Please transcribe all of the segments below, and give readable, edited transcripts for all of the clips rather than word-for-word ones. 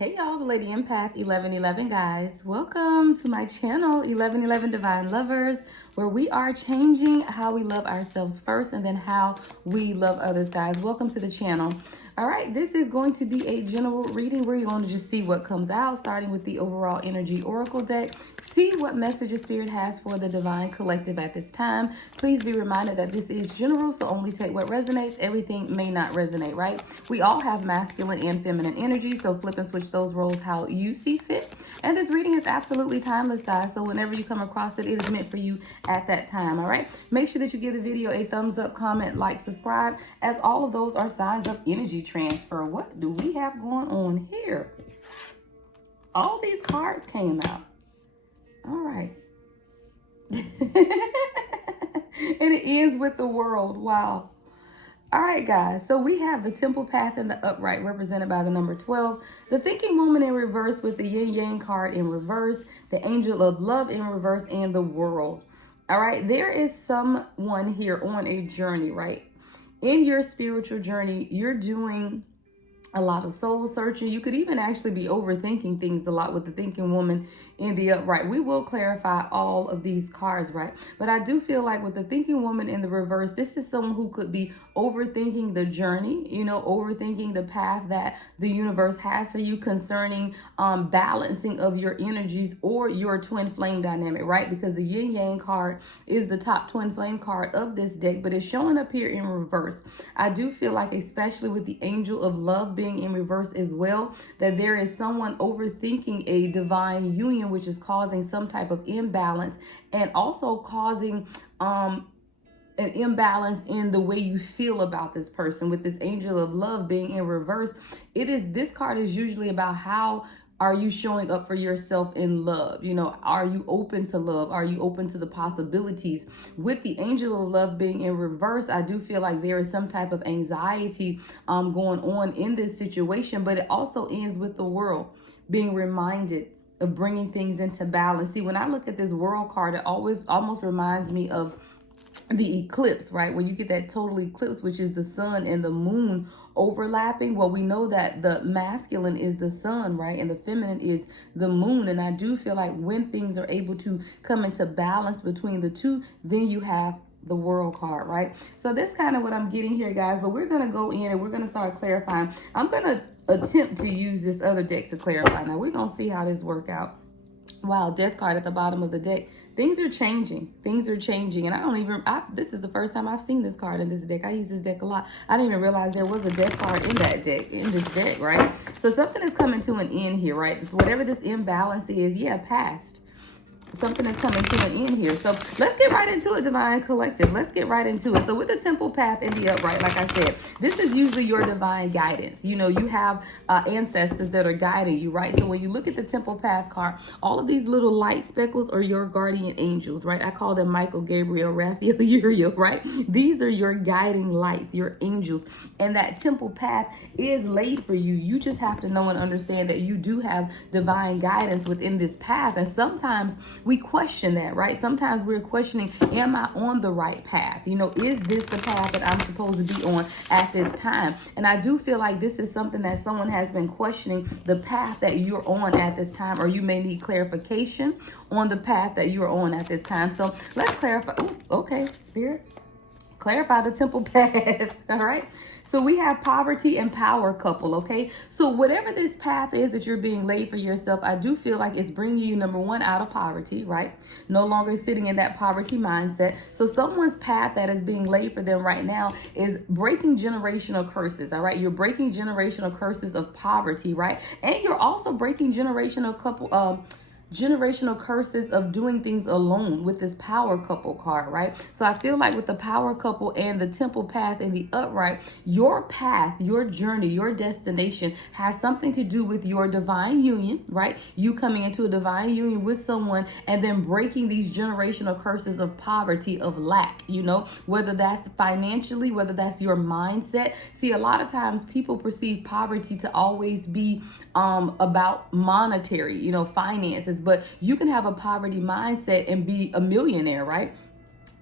Hey y'all, the Lady Empath 1111 guys. Welcome to my channel 1111 Divine Lovers, where we are changing how we love ourselves first and then how we love others, guys. Welcome to the channel. All right, this is going to be a general reading where you're going to just see what comes out, starting with the overall energy oracle deck. See what messages Spirit has for the Divine Collective at this time. Please be reminded that this is general, so only take what resonates. Everything may not resonate, right? We all have masculine and feminine energy, so flip and switch those roles how you see fit. And this reading is absolutely timeless, guys, so whenever you come across it, it is meant for you at that time, all right? Make sure that you give the video a thumbs up, comment, like, subscribe, as all of those are signs of energy transfer. What do we have going on here? All these cards came out. All right. And it ends with the world. Wow. All right, guys. So we have the Temple Path in the upright, represented by the number 12. The Thinking Woman in reverse with the Yin Yang card in reverse. The Angel of Love in reverse, and the World. All right. There is someone here on a journey, right? In your spiritual journey, you're doing a lot of soul searching. You could even actually be overthinking things a lot with the Thinking Woman in the upright. We will clarify all of these cards, right? But I do feel like with the Thinking Woman in the reverse, this is someone who could be overthinking the journey, overthinking the path that the universe has for you concerning balancing of your energies or your twin flame dynamic, right? Because the Yin Yang card is the top twin flame card of this deck, but it's showing up here in reverse. I do feel like, especially with the Angel of Love being in reverse as well, that there is someone overthinking a divine union, which is causing some type of imbalance and also causing an imbalance in the way you feel about this person. With this Angel of Love being in reverse, this card is usually about how are you showing up for yourself in love? Are you open to love? Are you open to the possibilities? With the Angel of Love being in reverse, I do feel like there is some type of anxiety going on in this situation, but it also ends with the World being reminded of bringing things into balance. See, when I look at this World card, it always almost reminds me of the eclipse, right? When you get that total eclipse, which is the sun and the moon overlapping. Well, we know that the masculine is the sun, right? And the feminine is the moon. And I do feel like when things are able to come into balance between the two, then you have the World card, right? So that's kind of what I'm getting here, guys. But we're going to go in and we're going to start clarifying. I'm going to attempt to use this other deck to clarify. Now, we're going to see how this work out. Wow, Death card at the bottom of the deck. Things are changing. Things are changing. And this is the first time I've seen this card in this deck. I use this deck a lot. I didn't even realize there was a death card in this deck, right? So something is coming to an end here, right? So whatever this imbalance is, past. Something is coming to an end here. So let's get right into it, Divine Collective. Let's get right into it. So with the Temple Path in the upright, like I said, this is usually your divine guidance. You have ancestors that are guiding you, right? So when you look at the Temple Path card, all of these little light speckles are your guardian angels, right? I call them Michael, Gabriel, Raphael, Uriel, right? These are your guiding lights, your angels. And that Temple Path is laid for you. You just have to know and understand that you do have divine guidance within this path. And sometimes we question that, right? Sometimes we're questioning, am I on the right path? Is this the path that I'm supposed to be on at this time? And I do feel like this is something that someone has been questioning, the path that you're on at this time, or you may need clarification on the path that you're on at this time. So let's clarify. Ooh, okay, Spirit. Clarify the Temple Path. All right. So we have poverty and power couple. Okay. So whatever this path is that you're being laid for yourself, I do feel like it's bringing you, number one, out of poverty, right? No longer sitting in that poverty mindset. So someone's path that is being laid for them right now is breaking generational curses. All right. You're breaking generational curses of poverty, right? And you're also breaking generational curses of doing things alone with this power couple card, right? So I feel like with the power couple and the Temple Path in the upright, your path, your journey, your destination has something to do with your divine union, right? You coming into a divine union with someone and then breaking these generational curses of poverty, of lack, whether that's financially, whether that's your mindset. See, a lot of times people perceive poverty to always be about monetary, finances, but you can have a poverty mindset and be a millionaire, right?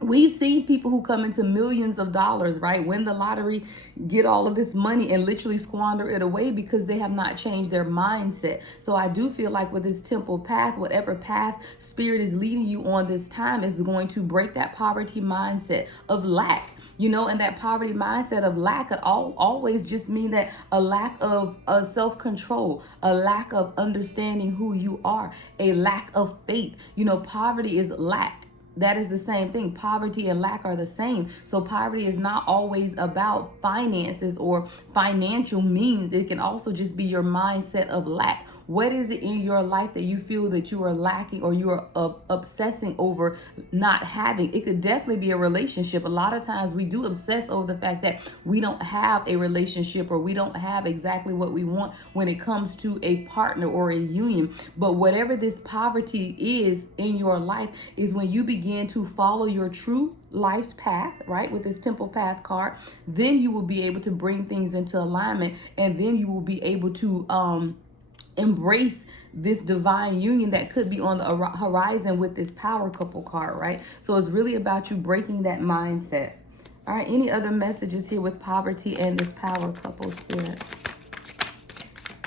We've seen people who come into millions of dollars, right? Win the lottery, get all of this money and literally squander it away because they have not changed their mindset. So I do feel like with this temple path, whatever path spirit is leading you on this time is going to break that poverty mindset of lack. You know, and that poverty mindset of lack could always just mean that a lack of self-control, a lack of understanding who you are, a lack of faith. You know, poverty is lack. That is the same thing. Poverty and lack are the same. So poverty is not always about finances or financial means. It can also just be your mindset of lack. What is it in your life that you feel that you are lacking or you are obsessing over not having? It could definitely be a relationship. A lot of times we do obsess over the fact that we don't have a relationship or we don't have exactly what we want when it comes to a partner or a union. But whatever this poverty is in your life is when you begin to follow your true life's path, right? With this temple path card, then you will be able to bring things into alignment, and then you will be able to embrace this divine union that could be on the horizon with this power couple card, right? So it's really about you breaking that mindset. All right, any other messages here with poverty and this power couple spirit?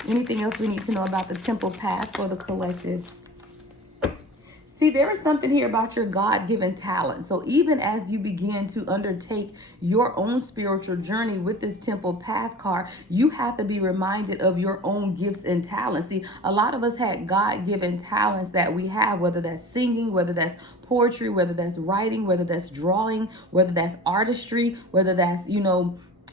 Anything else we need to know about the temple path for the collective? See, there is something here about your God-given talent. So even as you begin to undertake your own spiritual journey with this temple path card, you have to be reminded of your own gifts and talents. See, a lot of us had God-given talents that we have, whether that's singing, whether that's poetry, whether that's writing, whether that's drawing, whether that's artistry, whether that's,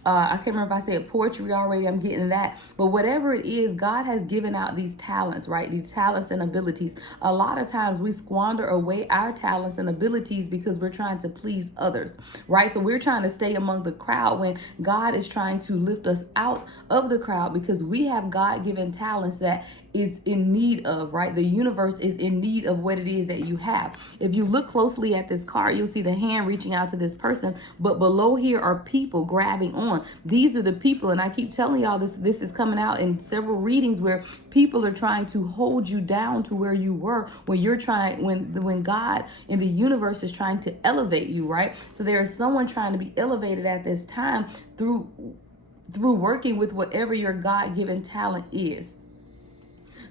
I can't remember if I said poetry already. I'm getting that. But whatever it is, God has given out these talents, right? These talents and abilities. A lot of times we squander away our talents and abilities because we're trying to please others, right? So we're trying to stay among the crowd when God is trying to lift us out of the crowd because we have God-given talents that is in need of, right? The universe is in need of what it is that you have. If you look closely at this card, you'll see the hand reaching out to this person, but below here are people grabbing on. These are the people, and I keep telling y'all this is coming out in several readings where people are trying to hold you down to where you were when you're trying, when God in the universe is trying to elevate you, right? So there is someone trying to be elevated at this time through working with whatever your God-given talent is.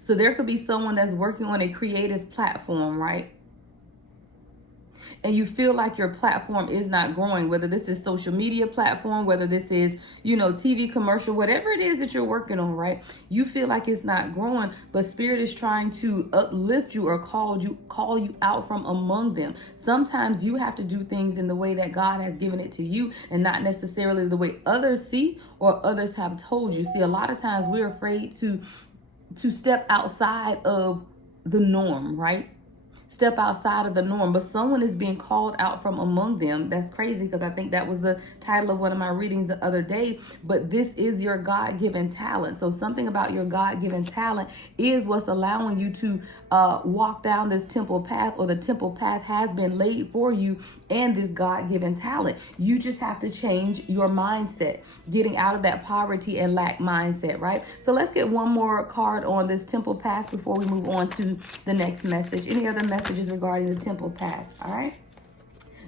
So there could be someone that's working on a creative platform, right? And you feel like your platform is not growing, whether this is social media platform, whether this is, TV commercial, whatever it is that you're working on, right? You feel like it's not growing, but spirit is trying to uplift you or call you out from among them. Sometimes you have to do things in the way that God has given it to you and not necessarily the way others see or others have told you. See, a lot of times we're afraid to step outside of the norm, right? Step outside of the norm, but someone is being called out from among them. That's crazy because I think that was the title of one of my readings the other day, but this is your God-given talent. So something about your God-given talent is what's allowing you to walk down this temple path, or the temple path has been laid for you and this God-given talent. You just have to change your mindset, getting out of that poverty and lack mindset, right? So let's get one more card on this temple path before we move on to the next message. Any other messages regarding the temple path? All right.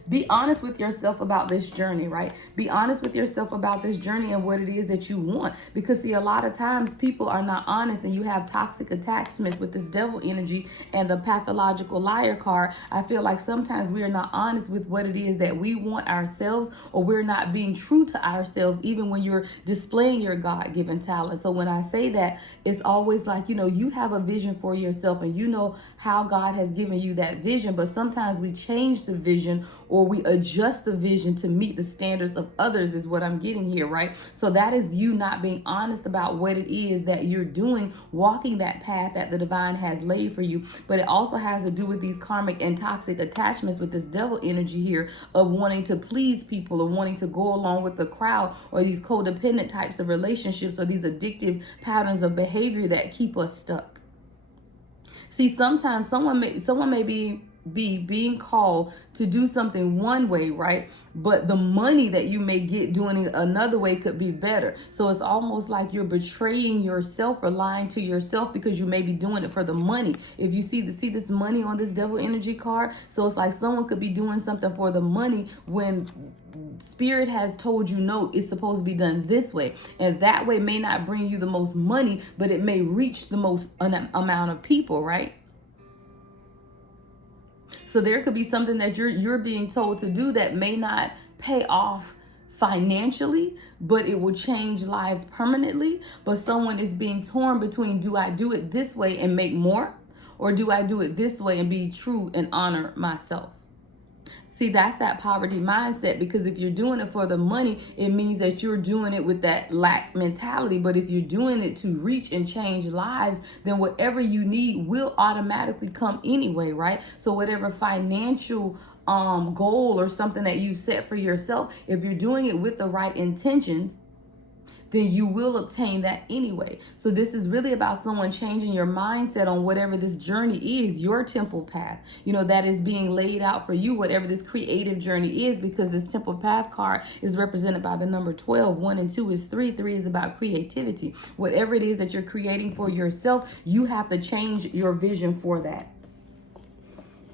Be honest with yourself about this journey, right? Be honest with yourself about this journey and what it is that you want. Because see, a lot of times people are not honest, and you have toxic attachments with this devil energy and the pathological liar card. I feel like sometimes we are not honest with what it is that we want ourselves, or we're not being true to ourselves, even when you're displaying your God-given talent. So when I say that, it's always like, you have a vision for yourself and you know how God has given you that vision, but sometimes we change the vision or we adjust the vision to meet the standards of others, is what I'm getting here, right? So that is you not being honest about what it is that you're doing, walking that path that the divine has laid for you. But it also has to do with these karmic and toxic attachments with this devil energy here of wanting to please people or wanting to go along with the crowd, or these codependent types of relationships, or these addictive patterns of behavior that keep us stuck. See, sometimes someone may be be being called to do something one way, right? But the money that you may get doing it another way could be better. So it's almost like you're betraying yourself or lying to yourself because you may be doing it for the money. If you see this money on this devil energy card, so it's like someone could be doing something for the money when spirit has told you no, it's supposed to be done this way, and that way may not bring you the most money, but it may reach the most amount of people, right? So there could be something that you're being told to do that may not pay off financially, but it will change lives permanently. But someone is being torn between, do I do it this way and make more, or do I do it this way and be true and honor myself? See, that's that poverty mindset, because if you're doing it for the money, it means that you're doing it with that lack mentality. But if you're doing it to reach and change lives, then whatever you need will automatically come anyway, right? So whatever financial goal or something that you set for yourself, if you're doing it with the right intentions, then you will obtain that anyway. So this is really about someone changing your mindset on whatever this journey is, your temple path, that is being laid out for you, whatever this creative journey is, because this temple path card is represented by the number 12. 1 and 2 is 3. 3 is about creativity. Whatever it is that you're creating for yourself, you have to change your vision for that.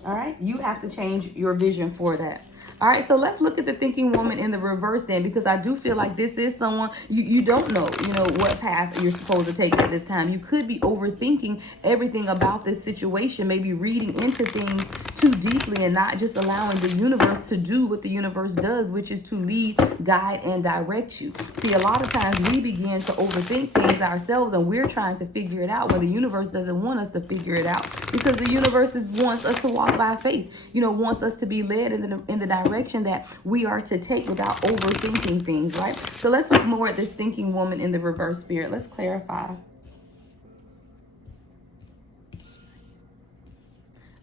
All right? You have to change your vision for that. All right, so let's look at the thinking woman in the reverse then, because I do feel like this is someone you don't know, what path you're supposed to take at this time. You could be overthinking everything about this situation, maybe reading into things too deeply and not just allowing the universe to do what the universe does, which is to lead, guide, and direct you. See, a lot of times we begin to overthink things ourselves, and we're trying to figure it out, where the universe doesn't want us to figure it out, because the universe wants us to walk by faith, wants us to be led in the direction that we are to take without overthinking things, right? So let's look more at this thinking woman in the reverse spirit. Let's clarify.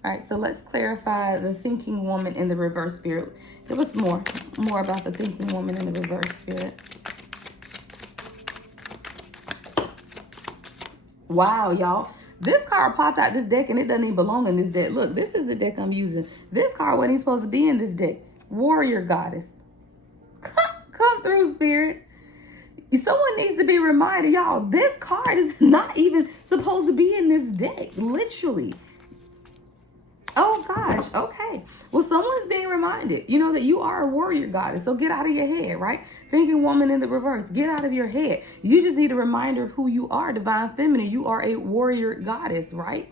All right, so let's clarify the thinking woman in the reverse spirit. Give us more about the thinking woman in the reverse spirit. Wow, y'all. This card popped out this deck, and it doesn't even belong in this deck. Look, this is the deck I'm using. This card wasn't even supposed to be in this deck. Warrior goddess. Come through, spirit. Someone needs to be reminded, y'all, this card is not even supposed to be in this deck. Literally. Oh, gosh. Okay. Well, someone's being reminded, that you are a warrior goddess. So get out of your head, right? Thinking woman in the reverse. Get out of your head. You just need a reminder of who you are, divine feminine. You are a warrior goddess, right?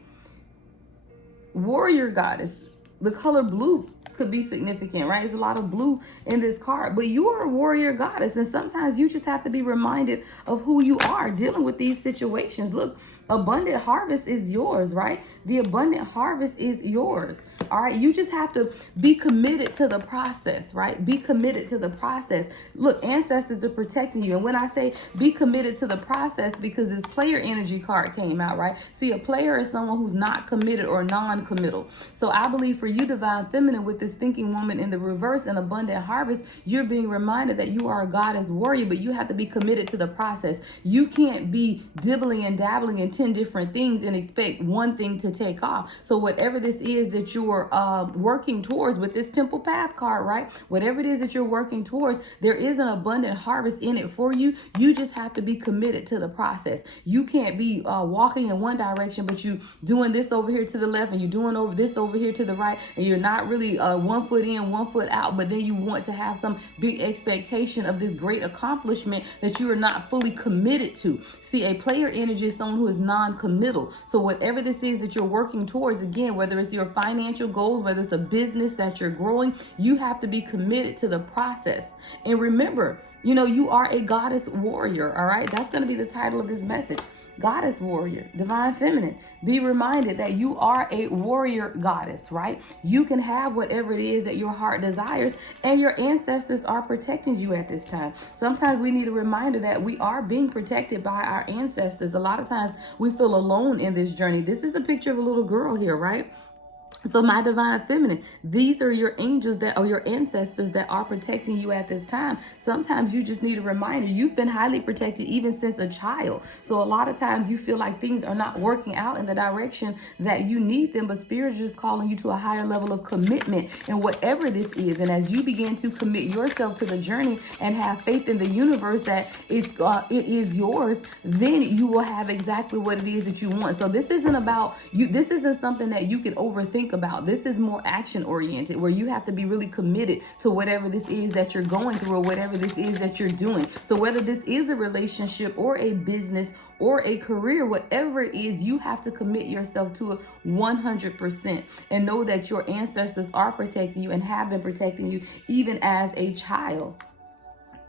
Warrior goddess. The color blue could be significant, right? There's a lot of blue in this card, but you are a warrior goddess, and sometimes you just have to be reminded of who you are dealing with these situations. Look, abundant harvest is yours, right? The abundant harvest is yours. All right, you just have to be committed to the process, right? Be committed to the process. Look, ancestors are protecting you. And when I say be committed to the process, because this player energy card came out, right? See, a player is someone who's not committed or non-committal. So I believe for you, divine feminine, with this thinking woman in the reverse and abundant harvest, you're being reminded that you are a goddess warrior, but you have to be committed to the process. You can't be dibbling and dabbling in 10 different things and expect one thing to take off. So whatever this is that you're working towards with this temple path card, right? Whatever it is that you're working towards, there is an abundant harvest in it for you. You just have to be committed to the process. You can't be walking in one direction, but you doing this over here to the left, and you're doing this over here to the right, and you're not really 1 foot in, 1 foot out, but then you want to have some big expectation of this great accomplishment that you are not fully committed to. See, a player energy is someone who is non-committal. So whatever this is that you're working towards, again, whether it's your financial goals, whether it's a business that you're growing, you have to be committed to the process. And remember, you are a goddess warrior, all right? That's going to be the title of this message. Goddess warrior, divine feminine. Be reminded that you are a warrior goddess, right? You can have whatever it is that your heart desires, and your ancestors are protecting you at this time. Sometimes we need a reminder that we are being protected by our ancestors. A lot of times we feel alone in this journey. This is a picture of a little girl here, right? So my divine feminine, these are your angels that are your ancestors that are protecting you at this time. Sometimes you just need a reminder. You've been highly protected even since a child. So a lot of times you feel like things are not working out in the direction that you need them, but Spirit is just calling you to a higher level of commitment in whatever this is. And as you begin to commit yourself to the journey and have faith in the universe that it is yours, then you will have exactly what it is that you want. So this isn't about you. This isn't something that you can overthink about. This is more action oriented, where you have to be really committed to whatever this is that you're going through or whatever this is that you're doing. So whether this is a relationship or a business or a career, whatever it is, you have to commit yourself to it 100% and know that your ancestors are protecting you and have been protecting you even as a child.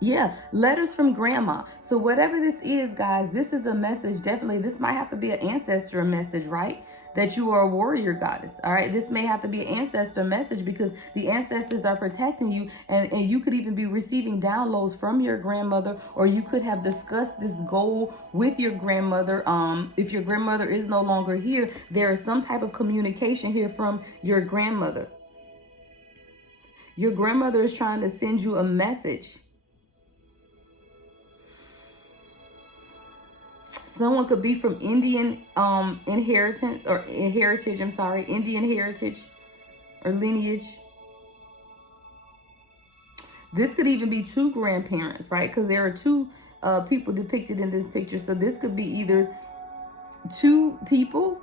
Yeah, letters from grandma. So whatever this is, guys, this is a message. Definitely, this might have to be an ancestor message, right? That you are a warrior goddess. All right. This may have to be an ancestor message because the ancestors are protecting you, and you could even be receiving downloads from your grandmother, or you could have discussed this goal with your grandmother. If your grandmother is no longer here, there is some type of communication here from your grandmother. Your grandmother is trying to send you a message. Someone could be from Indian inheritance or heritage, I'm sorry, Indian heritage or lineage. This could even be two grandparents, right? Because there are two people depicted in this picture. So this could be either two people,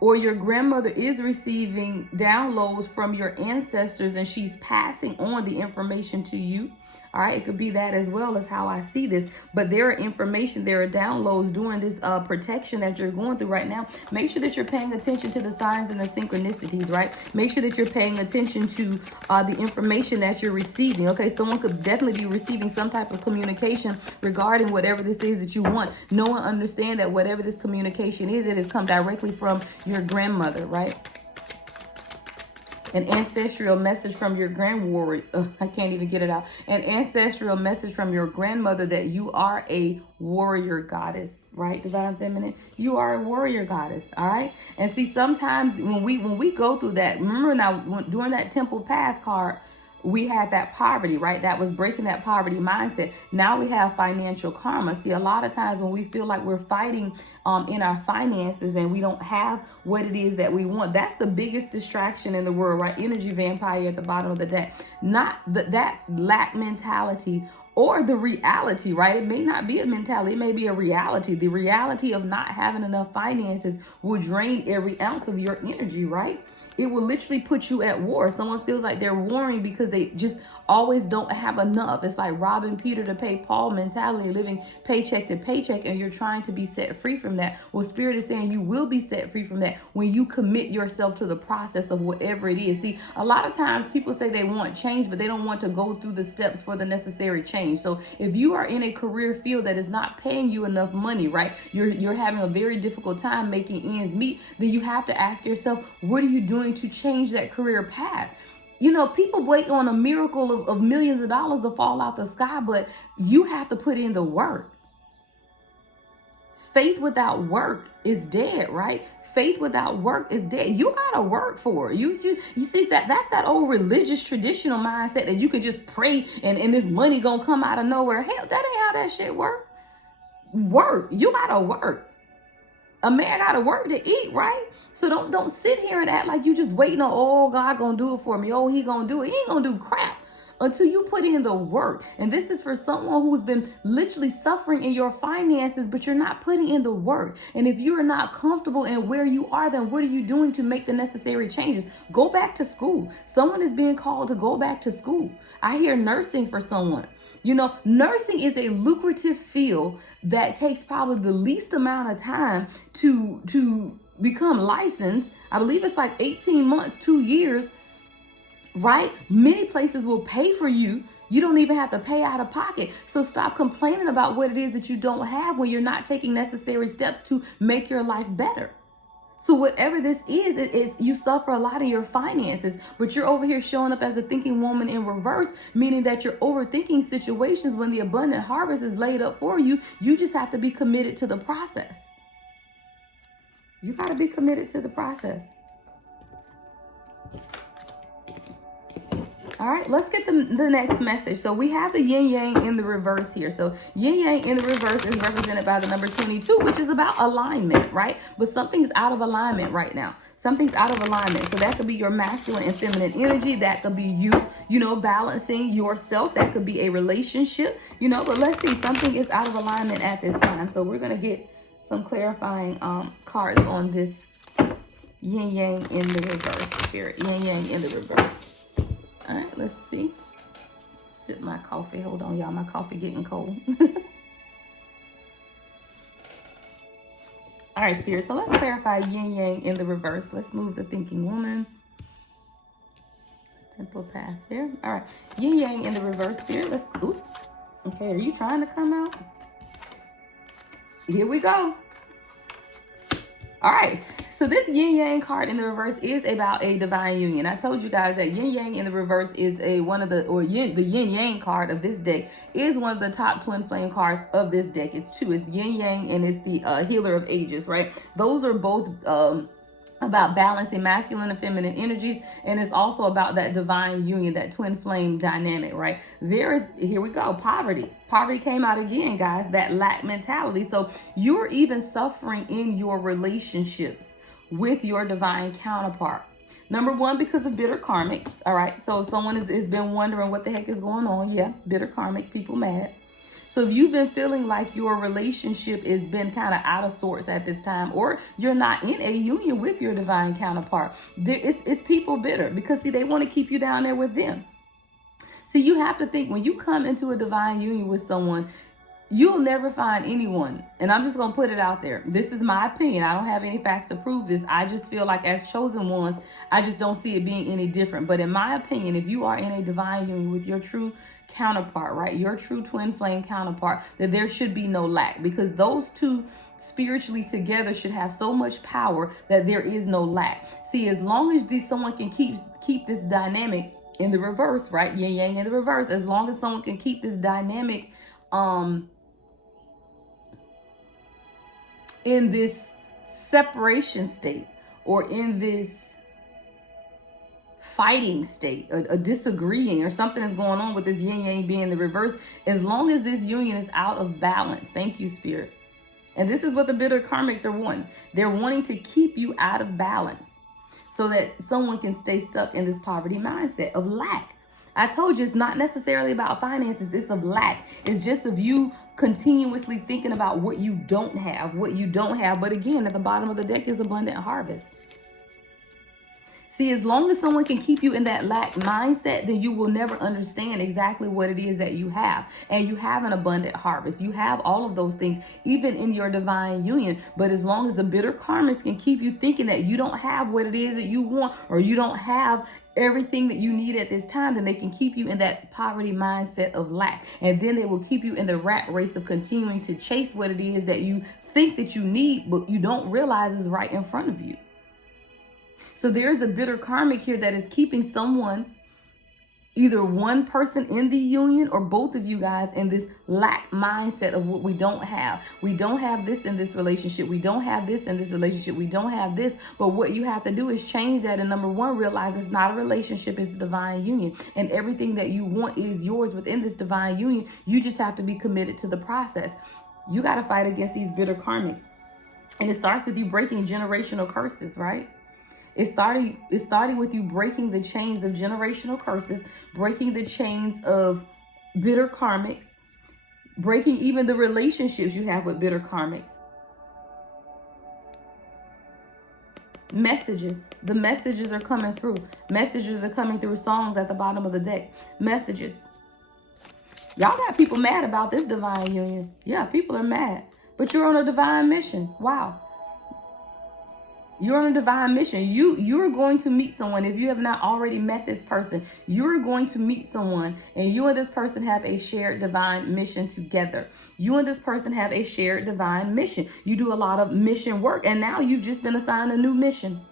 or your grandmother is receiving downloads from your ancestors and she's passing on the information to you. All right, it could be that as well as how I see this. But there are information, there are downloads during this protection that you're going through right now. Make sure that you're paying attention to the signs and the synchronicities, right? Make sure that you're paying attention to the information that you're receiving. Okay, someone could definitely be receiving some type of communication regarding whatever this is that you want. Know and understand that whatever this communication is, it has come directly from your grandmother, right? An ancestral message from your warrior. I can't even get it out. An ancestral message from your grandmother that you are a warrior goddess, right? Divine feminine, you are a warrior goddess. All right. And see, sometimes when we go through that, remember now during that temple path card, we had that poverty, right? That was breaking that poverty mindset. Now we have financial karma. See, a lot of times when we feel like we're fighting in our finances and we don't have what it is that we want, that's the biggest distraction in the world, right? Energy vampire at the bottom of the deck. Not that lack mentality or the reality, right? It may not be a mentality. It may be a reality. The reality of not having enough finances will drain every ounce of your energy, right? It will literally put you at war. Someone feels like they're warring because they just always don't have enough. It's like robbing Peter to pay Paul mentality, living paycheck to paycheck, and you're trying to be set free from that. Well, Spirit is saying you will be set free from that when you commit yourself to the process of whatever it is. See, a lot of times people say they want change, but they don't want to go through the steps for the necessary change. So if you are in a career field that is not paying you enough money, right? You're having a very difficult time making ends meet, then you have to ask yourself, what are you doing to change that career path? You know, people wait on a miracle of millions of dollars to fall out the sky, but you have to put in the work. Faith without work is dead, right? Faith without work is dead. You gotta work for it. You see that's that old religious traditional mindset that you can just pray and this money gonna come out of nowhere. Hell, that ain't how that shit work. Work. You gotta work. A man gotta work to eat, right? So don't sit here and act like you just waiting on, oh, God gonna do it for me. Oh, he gonna do it. He ain't gonna do crap until you put in the work. And this is for someone who's been literally suffering in your finances, but you're not putting in the work. And if you're not comfortable in where you are, then what are you doing to make the necessary changes? Go back to school. Someone is being called to go back to school. I hear nursing for someone. You know, nursing is a lucrative field that takes probably the least amount of time to become licensed. I believe it's like 18 months, 2 years, right? Many places will pay for you. You don't even have to pay out of pocket. So stop complaining about what it is that you don't have when you're not taking necessary steps to make your life better. So whatever this is you suffer a lot in your finances, but you're over here showing up as a thinking woman in reverse, meaning that you're overthinking situations when the abundant harvest is laid up for you. You just have to be committed to the process. You got to be committed to the process. All right, let's get the next message. So we have the yin yang in the reverse here. So yin yang in the reverse is represented by the number 22, which is about alignment, right? But something's out of alignment right now. Something's out of alignment. So that could be your masculine and feminine energy. That could be you know, balancing yourself. That could be a relationship, you know. But let's see, something is out of alignment at this time. So we're going to get some clarifying cards on this yin yang in the reverse, spirit. Yin yang in the reverse. All right, let's see. Sip my coffee. Hold on, y'all. My coffee getting cold. All right, Spirit. So let's clarify yin yang in the reverse. Let's move the thinking woman. Temple path there. All right. Yin yang in the reverse, Spirit. Let's. Ooh. Okay, are you trying to come out? Here we go. All right. So this yin yang card in the reverse is about a divine union. I told you guys that yin yang in the reverse is the yin yang card of this deck is one of the top twin flame cards of this deck. It's two. It's yin yang and it's the healer of ages, right? Those are both about balancing masculine and feminine energies, and it's also about that divine union, that twin flame dynamic, right? Here we go, poverty came out again, guys, that lack mentality. So you're even suffering in your relationships with your divine counterpart. Number one, because of bitter karmics. All right, so someone has been wondering what the heck is going on. Yeah, bitter karmics, people mad. So if you've been feeling like your relationship has been kind of out of sorts at this time, or you're not in a union with your divine counterpart, it's people bitter because, see, they want to keep you down there with them. See, you have to think, when you come into a divine union with someone, you'll never find anyone, and I'm just going to put it out there. This is my opinion. I don't have any facts to prove this. I just feel like as chosen ones, I just don't see it being any different. But in my opinion, if you are in a divine union with your true counterpart, right, your true twin flame counterpart, that there should be no lack, because those two spiritually together should have so much power that there is no lack. See, as long as someone can keep this dynamic in the reverse, right, yin yang in the reverse, as long as someone can keep this dynamic in this separation state, or in this fighting state, a disagreeing, or something is going on with this yin yang being in the reverse, as long as this union is out of balance. Thank you, Spirit. And this is what the bitter karmics are wanting. They're wanting to keep you out of balance so that someone can stay stuck in this poverty mindset of lack. I told you, it's not necessarily about finances. It's of lack. It's just of you continuously thinking about what you don't have. But again, at the bottom of the deck is abundant harvest. See, as long as someone can keep you in that lack mindset, then you will never understand exactly what it is that you have. And you have an abundant harvest. You have all of those things, even in your divine union. But as long as the bitter karmics can keep you thinking that you don't have what it is that you want, or you don't have everything that you need at this time, then they can keep you in that poverty mindset of lack. And then they will keep you in the rat race of continuing to chase what it is that you think that you need, but you don't realize is right in front of you. So there's a bitter karmic here that is keeping someone, either one person in the union or both of you guys, in this lack mindset of what we don't have. We don't have this in this relationship. We don't have this in this relationship. We don't have this. But what you have to do is change that. And number one, realize it's not a relationship, it's a divine union. And everything that you want is yours within this divine union. You just have to be committed to the process. You got to fight against these bitter karmics. And it starts with you breaking generational curses, right? It's starting with you breaking the chains of generational curses, breaking the chains of bitter karmics, breaking even the relationships you have with bitter karmics. Messages. The messages are coming through. Messages are coming through songs at the bottom of the deck. Messages. Y'all got people mad about this divine union. Yeah, people are mad. But you're on a divine mission. Wow. You're on a divine mission. You're going to meet someone. If you have not already met this person, you're going to meet someone, and you and this person have a shared divine mission together. You and this person have a shared divine mission. You do a lot of mission work, and now you've just been assigned a new mission.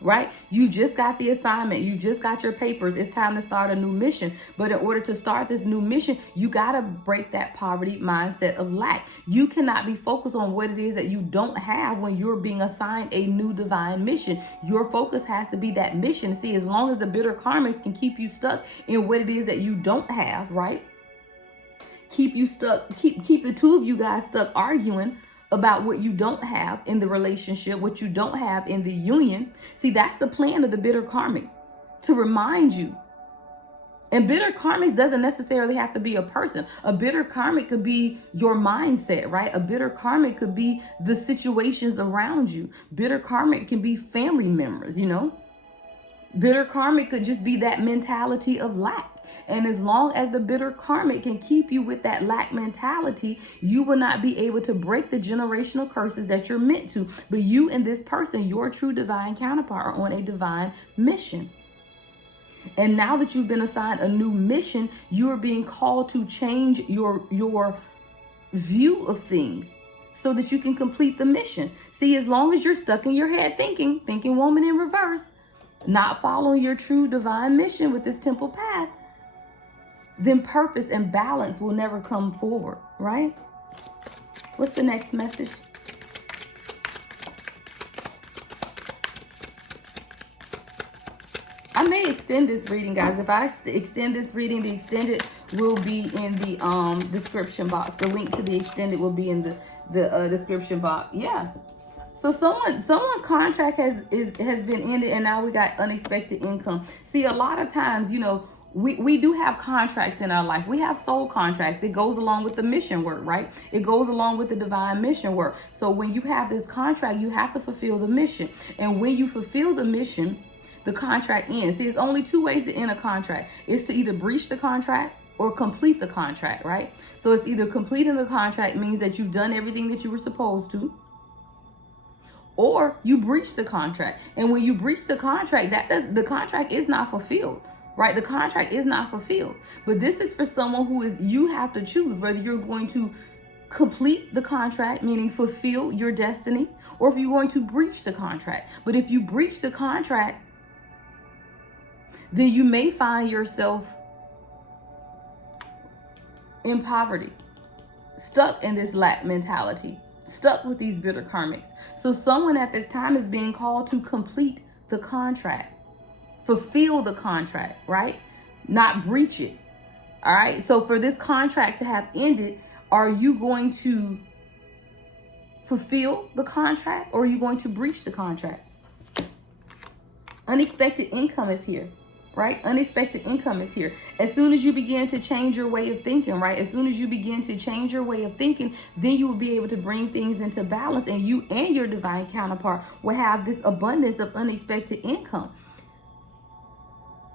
right? You just got the assignment. You just got your papers. It's time to start a new mission. But in order to start this new mission, you got to break that poverty mindset of lack. You cannot be focused on what it is that you don't have when you're being assigned a new divine mission. Your focus has to be that mission. See, as long as the bitter karmics can keep you stuck in what it is that you don't have, right? Keep you stuck, keep the two of you guys stuck arguing about what you don't have in the relationship, what you don't have in the union. See, that's the plan of the bitter karmic, to remind you. And bitter karmics doesn't necessarily have to be a person. A bitter karmic could be your mindset, right? A bitter karmic could be the situations around you. Bitter karmic can be family members, you know? Bitter karmic could just be that mentality of lack. And as long as the bitter karmic can keep you with that lack mentality, you will not be able to break the generational curses that you're meant to. But you and this person, your true divine counterpart, are on a divine mission. And now that you've been assigned a new mission, you're being called to change your view of things so that you can complete the mission. See, as long as you're stuck in your head thinking woman in reverse, not following your true divine mission with this temple path, then purpose and balance will never come forward, right? What's the next message? I may extend this reading, guys. If I extend this reading, the extended will be in the description box. The link to the extended will be in the description box. Yeah. So someone's contract has been ended, and now we got unexpected income. See, a lot of times, you know, we do have contracts in our life. We have soul contracts. It goes along with the mission work, right? It goes along with the divine mission work. So when you have this contract, you have to fulfill the mission. And when you fulfill the mission, the contract ends. See, there's only two ways to end a contract. It's to either breach the contract or complete the contract, right? So it's either completing the contract means that you've done everything that you were supposed to, or you breach the contract. And when you breach the contract, the contract is not fulfilled, right? The contract is not fulfilled. But this is for someone who is, you have to choose whether you're going to complete the contract, meaning fulfill your destiny, or if you're going to breach the contract. But if you breach the contract, then you may find yourself in poverty, stuck in this lack mentality, stuck with these bitter karmics. So someone at this time is being called to complete the contract, fulfill the contract, right? Not breach it. All right. So for this contract to have ended, are you going to fulfill the contract, or are you going to breach the contract? Unexpected income is here, right? Unexpected income is here. As soon as you begin to change your way of thinking, right? As soon as you begin to change your way of thinking, then you will be able to bring things into balance, and you and your divine counterpart will have this abundance of unexpected income.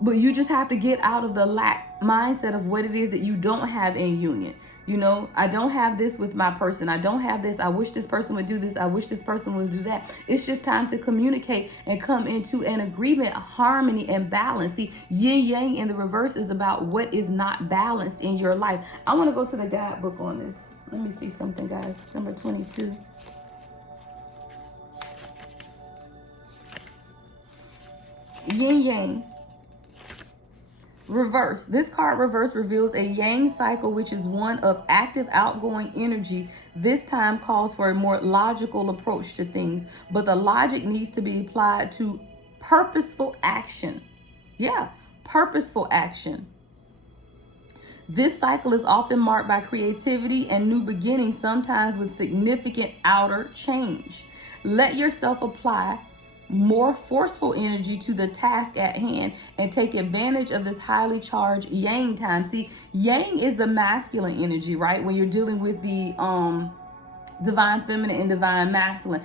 But you just have to get out of the lack mindset of what it is that you don't have in union. You know, I don't have this with my person. I don't have this. I wish this person would do this. I wish this person would do that. It's just time to communicate and come into an agreement, harmony, and balance. See, yin yang in the reverse is about what is not balanced in your life. I want to go to the guidebook on this. Let me see something, guys. Number 22. Yin yang. Reverse. This card reverse reveals a yang cycle, which is one of active outgoing energy. This time calls for a more logical approach to things, but the logic needs to be applied to purposeful action. Yeah, purposeful action. This cycle is often marked by creativity and new beginnings, sometimes with significant outer change. Let yourself apply more forceful energy to the task at hand and take advantage of this highly charged yang time. See, yang is the masculine energy, right? When you're dealing with the divine feminine and divine masculine.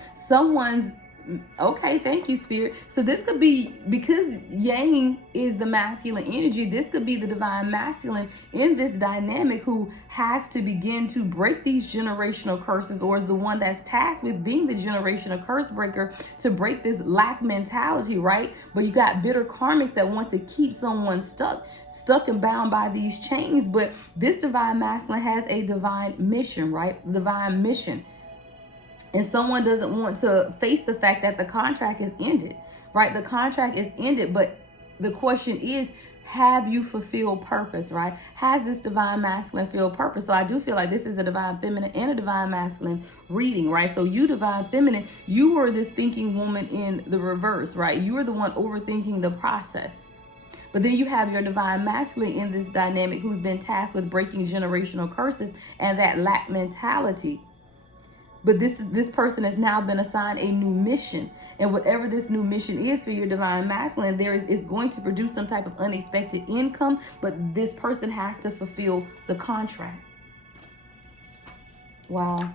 Okay, thank you, Spirit. So this could be, because yang is the masculine energy, this could be the divine masculine in this dynamic who has to begin to break these generational curses, or is the one that's tasked with being the generational curse breaker to break this lack mentality, right? But you got bitter karmics that want to keep someone stuck and bound by these chains. But this divine masculine has a divine mission, right? Divine mission. And someone doesn't want to face the fact that the contract is ended, right? The contract is ended, but the question is, have you fulfilled purpose, right? Has this divine masculine filled purpose? So I do feel like this is a divine feminine and a divine masculine reading, right? So you, divine feminine, you were this thinking woman in the reverse, right? You are the one overthinking the process. But then you have your divine masculine in this dynamic who's been tasked with breaking generational curses and that lack mentality. But this person has now been assigned a new mission. And whatever this new mission is for your divine masculine, is going to produce some type of unexpected income. But this person has to fulfill the contract. Wow.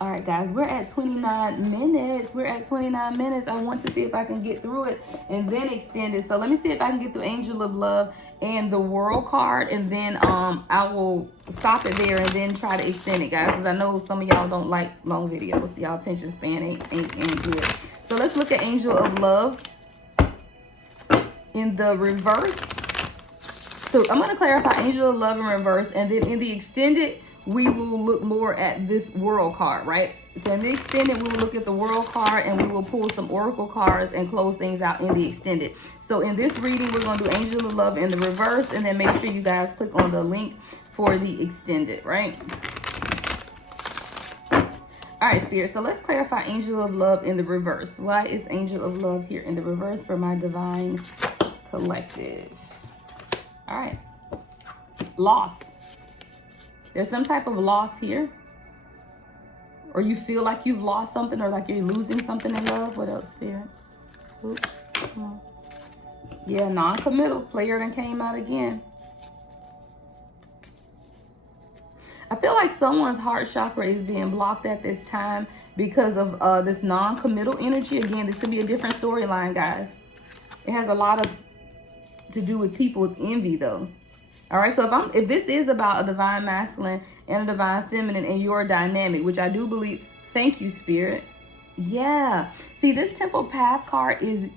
All right, guys, we're at 29 minutes. We're at 29 minutes. I want to see if I can get through it and then extend it. So let me see if I can get through Angel of Love and the World card, and then I will stop it there and then try to extend it, guys, because I know some of y'all don't like long videos. Y'all attention span ain't good. So let's look at Angel of Love in the reverse. So I'm going to clarify Angel of Love in reverse, and then in the extended, we will look more at this World card, right? So in the extended, we will look at the World card, and we will pull some Oracle cards and close things out in the extended. So in this reading, we're going to do Angel of Love in the reverse, and then make sure you guys click on the link for the extended, right? All right, Spirit. So let's clarify Angel of Love in the reverse. Why is Angel of Love here in the reverse for my divine collective? All right. Loss. There's some type of loss here. Or you feel like you've lost something, or like you're losing something in love. What else, Spirit? Oops, come on. Yeah, non-committal. Player that came out again. I feel like someone's heart chakra is being blocked at this time because of this non-committal energy. Again, this could be a different storyline, guys. It has a lot to do with people's envy, though. All right, so if this is about a divine masculine and a divine feminine and your dynamic, which I do believe, thank you, Spirit. Yeah. See, this Temple Path card is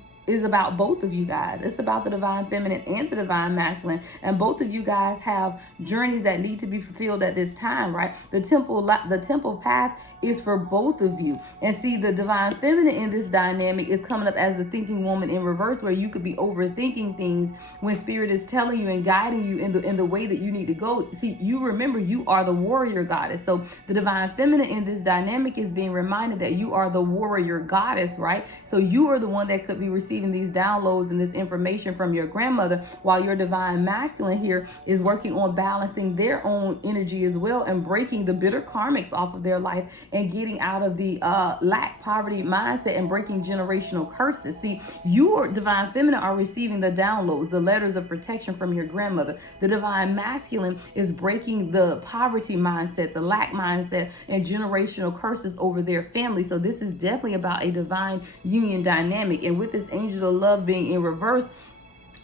about both of you guys. It's about the divine feminine and the divine masculine. And both of you guys have journeys that need to be fulfilled at this time, right? The temple path is for both of you. And see, the divine feminine in this dynamic is coming up as the thinking woman in reverse, where you could be overthinking things when Spirit is telling you and guiding you in the way that you need to go. See, you remember you are the warrior goddess. So the divine feminine in this dynamic is being reminded that you are the warrior goddess, right? So you are the one that could be receiving these downloads and this information from your grandmother, while your divine masculine here is working on balancing their own energy as well and breaking the bitter karmics off of their life and getting out of the lack poverty mindset and breaking generational curses. See, your divine feminine are receiving the downloads, the letters of protection from your grandmother. The divine masculine is breaking the poverty mindset, the lack mindset, and generational curses over their family. So this is definitely about a divine union dynamic. And with this Angel of Love being in reverse,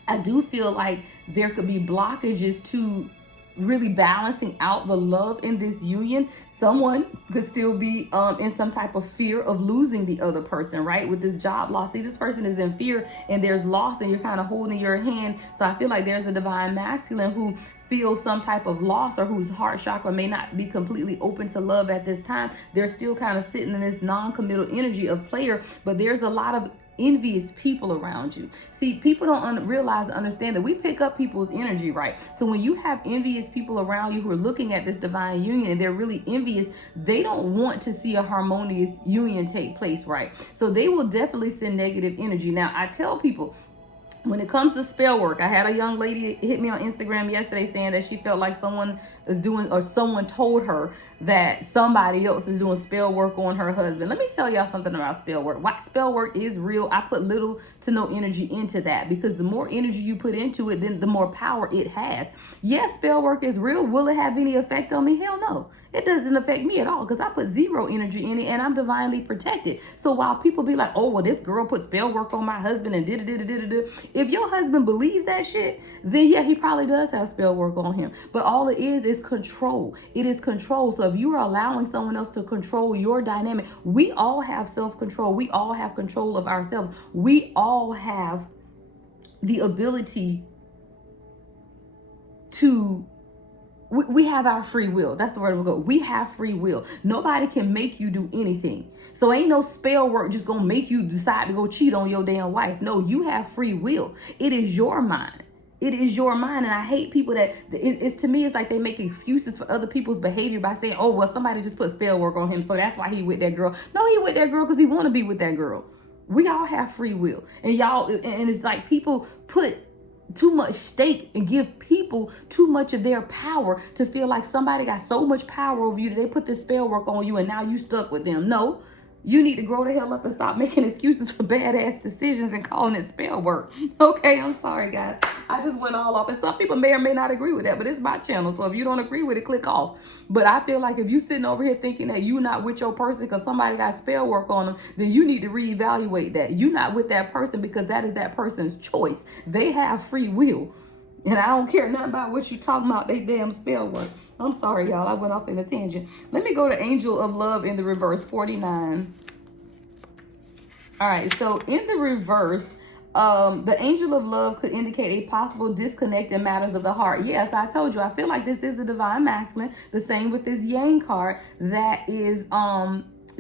I do feel like there could be blockages to really balancing out the love in this union. Someone could still be in some type of fear of losing the other person, right? With this job loss. See, this person is in fear and there's loss, and you're kind of holding your hand. So I feel like there's a divine masculine who feels some type of loss, or whose heart chakra may not be completely open to love at this time. They're still kind of sitting in this non-committal energy of player, but there's a lot of envious people around you. See, people don't realize and understand that we pick up people's energy, right? So when you have envious people around you who are looking at this divine union and they're really envious, they don't want to see a harmonious union take place, right? So they will definitely send negative energy. Now, I tell people, when it comes to spell work, I had a young lady hit me on Instagram yesterday saying that she felt like someone is doing, or someone told her that somebody else is doing spell work on her husband. Let me tell y'all something about spell work. Why spell work is real. I put little to no energy into that, because the more energy you put into it, then the more power it has. Yes, spell work is real. Will it have any effect on me? Hell no. It doesn't affect me at all, because I put zero energy in it and I'm divinely protected. So while people be like, oh, well, this girl put spell work on my husband and did it. If your husband believes that shit, then yeah, he probably does have spell work on him. But all it is control. It is control. So if you are allowing someone else to control your dynamic, we all have self-control. We all have control of ourselves. We all have the ability to We have our free will. That's the word we go. We have free will. Nobody can make you do anything. So ain't no spell work just gonna make you decide to go cheat on your damn wife. No, you have free will. It is your mind. It is your mind. And I hate people that it's to me, it's like they make excuses for other people's behavior by saying, oh, well, somebody just put spell work on him, so that's why he with that girl. No, he with that girl because he want to be with that girl. We all have free will. And y'all, and it's like people put too much stake and give people too much of their power to feel like somebody got so much power over you that they put this spell work on you and now you stuck with them. No, you need to grow the hell up and stop making excuses for badass decisions and calling it spell work. Okay, I'm sorry, guys. I just went all off. And some people may or may not agree with that, but it's my channel. So if you don't agree with it, click off. But I feel like if you sitting over here thinking that you're not with your person because somebody got spell work on them, then you need to reevaluate that. You're not with that person because that is that person's choice. They have free will. And I don't care nothing about what you talking about, they damn spell work. I'm sorry, y'all. I went off in a tangent. Let me go to Angel of Love in the reverse, 49. All right, so in the reverse, the Angel of Love could indicate a possible disconnect in matters of the heart. Yes, I told you, I feel like this is a divine masculine. The same with this Yang card that is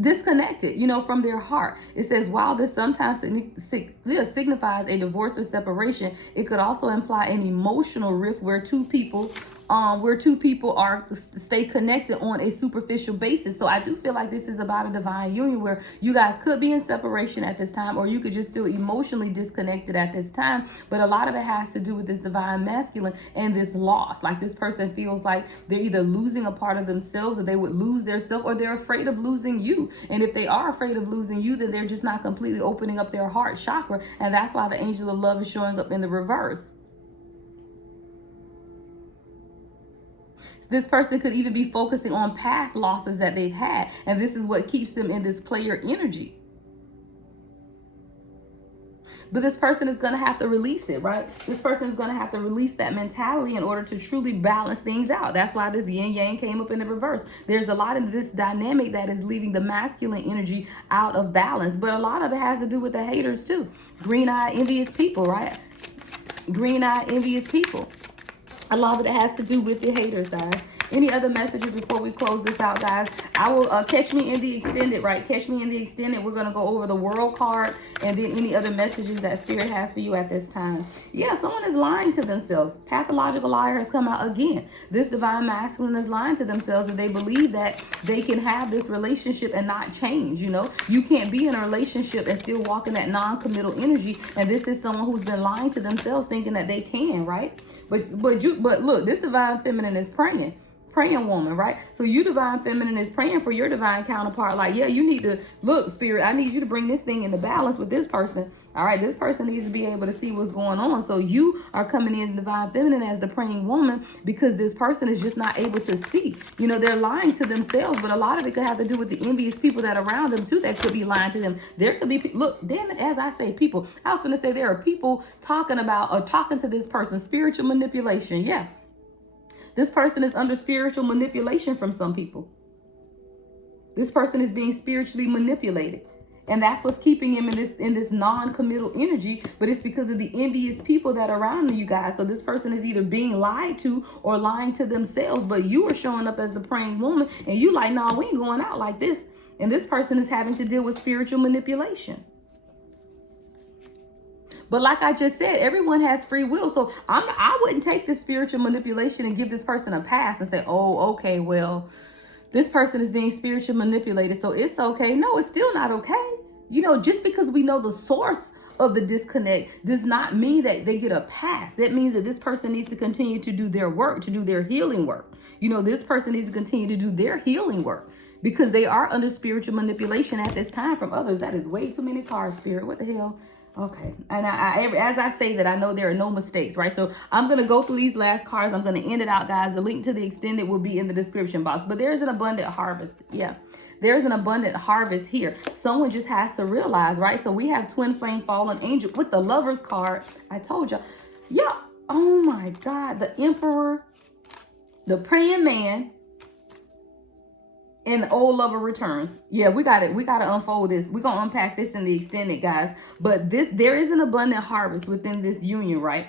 disconnected, from their heart. It says, while this sometimes signifies a divorce or separation, it could also imply an emotional rift where two people are stay connected on a superficial basis. So I do feel like this is about a divine union where you guys could be in separation at this time, or you could just feel emotionally disconnected at this time. But a lot of it has to do with this divine masculine and this loss. Like this person feels like they're either losing a part of themselves, or they would lose their self, or they're afraid of losing you. And if they are afraid of losing you, then they're just not completely opening up their heart chakra. And that's why the Angel of Love is showing up in the reverse. This person could even be focusing on past losses that they've had. And this is what keeps them in this player energy. But this person is going to have to release it, right? This person is going to have to release that mentality in order to truly balance things out. That's why this yin yang came up in the reverse. There's a lot of this dynamic that is leaving the masculine energy out of balance. But a lot of it has to do with the haters too. Green-eyed, envious people, right? Green-eyed, envious people. A lot of it has to do with the haters, guys. Any other messages before we close this out, guys? I will catch me in the extended, right? Catch me in the extended. We're going to go over the world card and then any other messages that Spirit has for you at this time. Yeah, someone is lying to themselves. Pathological liar has come out again. This divine masculine is lying to themselves, and they believe that they can have this relationship and not change. You can't be in a relationship and still walk in that non-committal energy. And this is someone who's been lying to themselves, thinking that they can, right? But look, this divine feminine is praying woman, right? So you divine feminine is praying for your divine counterpart. Like, yeah, you need to look, Spirit, I need you to bring this thing into balance with this person. All right, this person needs to be able to see what's going on. So you are coming in divine feminine as the praying woman because this person is just not able to see. They're lying to themselves, but a lot of it could have to do with the envious people that are around them too that could be lying to them. There could be, look, then as I say people, I was going to say there are people talking to this person, spiritual manipulation. Yeah. This person is under spiritual manipulation from some people. This person is being spiritually manipulated. And that's what's keeping him in this non-committal energy. But it's because of the envious people that are around you guys. So this person is either being lied to or lying to themselves. But you are showing up as the praying woman. And you like, nah, we ain't going out like this. And this person is having to deal with spiritual manipulation. But like I just said, everyone has free will. So I wouldn't take this spiritual manipulation and give this person a pass and say, oh, okay, well, this person is being spiritually manipulated, so it's okay. No, it's still not okay. Just because we know the source of the disconnect does not mean that they get a pass. That means that this person needs to continue to do their work, to do their healing work. This person needs to continue to do their healing work because they are under spiritual manipulation at this time from others. That is way too many cards, Spirit. What the hell? Okay. And as I say that, I know there are no mistakes, right? So I'm going to go through these last cards. I'm going to end it out, guys. The link to the extended will be in the description box. But there's an abundant harvest. Yeah. There's an abundant harvest here. Someone just has to realize, right? So we have twin flame fallen angel with the Lovers card. I told you. Yeah. Oh my God. The Emperor, the praying man, and the old lover returns. Yeah, we got to unfold this. We're gonna unpack this in the extended, guys. But there is an abundant harvest within this union, right?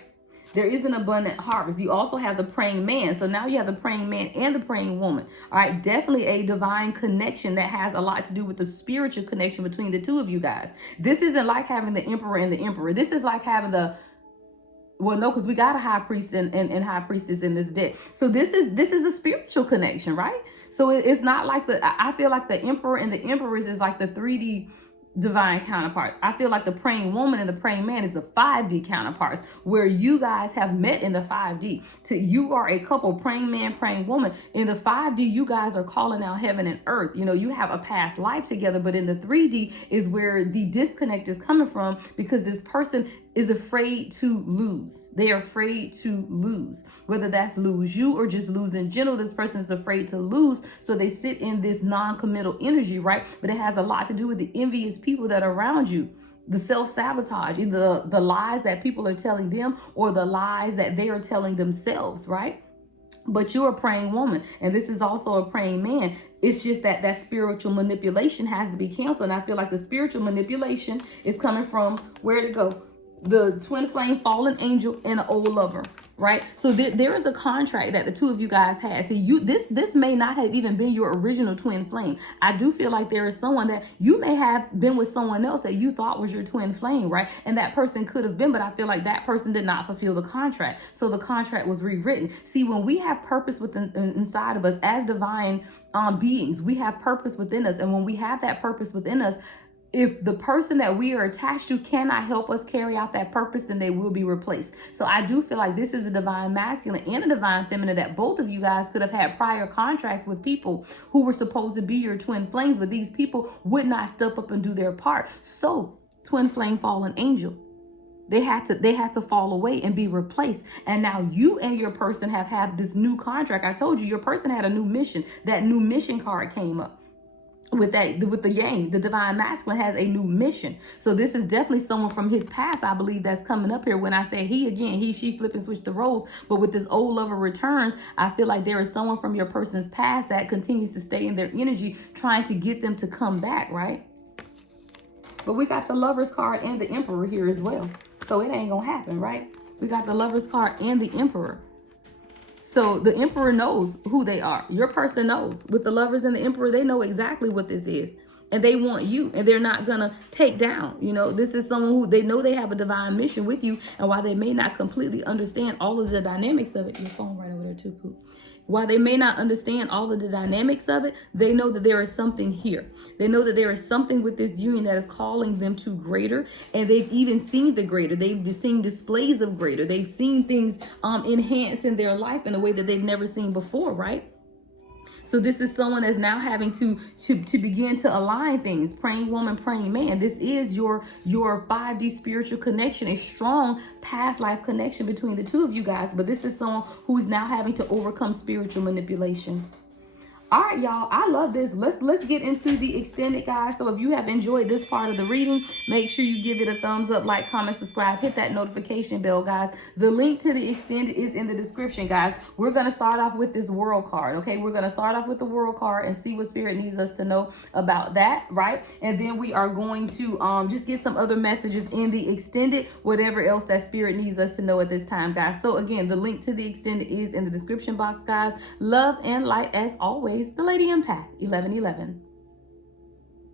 There is an abundant harvest. You also have the praying man. So now you have the praying man and the praying woman. All right, definitely a divine connection that has a lot to do with the spiritual connection between the two of you guys. This isn't like having the emperor and the emperor. This is like having the, well, no, because we got a high priest and high priestess in this deck. So this is a spiritual connection, right? So it's not like I feel like the emperor and the empress is like the 3D divine counterparts. I feel like the praying woman and the praying man is the 5D counterparts, where you guys have met in the 5D. You are a couple, praying man, praying woman. In the 5D, you guys are calling out heaven and earth. You know, you have a past life together, but in the 3D is where the disconnect is coming from, because this person is afraid to lose. They are afraid to lose, whether that's lose you or just lose in general. This person is afraid to lose, so they sit in this non-committal energy, right? But it has a lot to do with the envious people that are around you, the self-sabotage, either the lies that people are telling them or the lies that they are telling themselves, right? But you're a praying woman, and this is also a praying man. It's just that that spiritual manipulation has to be canceled. And I feel like the spiritual manipulation is coming from, where to go? The twin flame, fallen angel, and an old lover, right? So there is a contract that the two of you guys had. See, this may not have even been your original twin flame. I do feel like there is someone that you may have been with, someone else that you thought was your twin flame, right? And that person could have been, but I feel like that person did not fulfill the contract. So the contract was rewritten. See, when we have purpose within inside of us as divine beings, we have purpose within us. And when we have that purpose within us, if the person that we are attached to cannot help us carry out that purpose, then they will be replaced. So I do feel like this is a divine masculine and a divine feminine, that both of you guys could have had prior contracts with people who were supposed to be your twin flames, but these people would not step up and do their part. So twin flame, fallen angel, they had to fall away and be replaced. And now you and your person have had this new contract. I told you, your person had a new mission. That new mission card came up. With the yang, the divine masculine has a new mission. So this is definitely someone from his past, I believe, that's coming up here. When I say he, again, he, she, flip and switch the roles. But with this old lover returns, I feel like there is someone from your person's past that continues to stay in their energy, trying to get them to come back, right? But we got the Lover's card and the Emperor here as well. So it ain't gonna happen, right? We got the Lover's card and the Emperor. So the Emperor knows who they are. Your person knows. With the Lovers and the Emperor, they know exactly what this is. And they want you, and they're not gonna take down. You know, this is someone who they know they have a divine mission with you. And while they may not completely understand all of the dynamics of it, your phone right over there too, Pooh. While they may not understand all of the dynamics of it, they know that there is something here. They know that there is something with this union that is calling them to greater, and they've even seen the greater. They've seen displays of greater. They've seen things enhance in their life in a way that they've never seen before, right? So this is someone that's now having to begin to align things. Praying woman, praying man. This is your 5D spiritual connection, a strong past life connection between the two of you guys. But this is someone who is now having to overcome spiritual manipulation. All right, y'all, I love this. Let's get into the extended, guys. So if you have enjoyed this part of the reading, make sure you give it a thumbs up, like, comment, subscribe, hit that notification bell, guys. The link to the extended is in the description, guys. We're going to start off with this world card, okay? We're going to start off with the world card and see what Spirit needs us to know about that, right? And then we are going to just get some other messages in the extended, whatever else that Spirit needs us to know at this time, guys. So again, the link to the extended is in the description box, guys. Love and light as always. The Lady Empath 1111.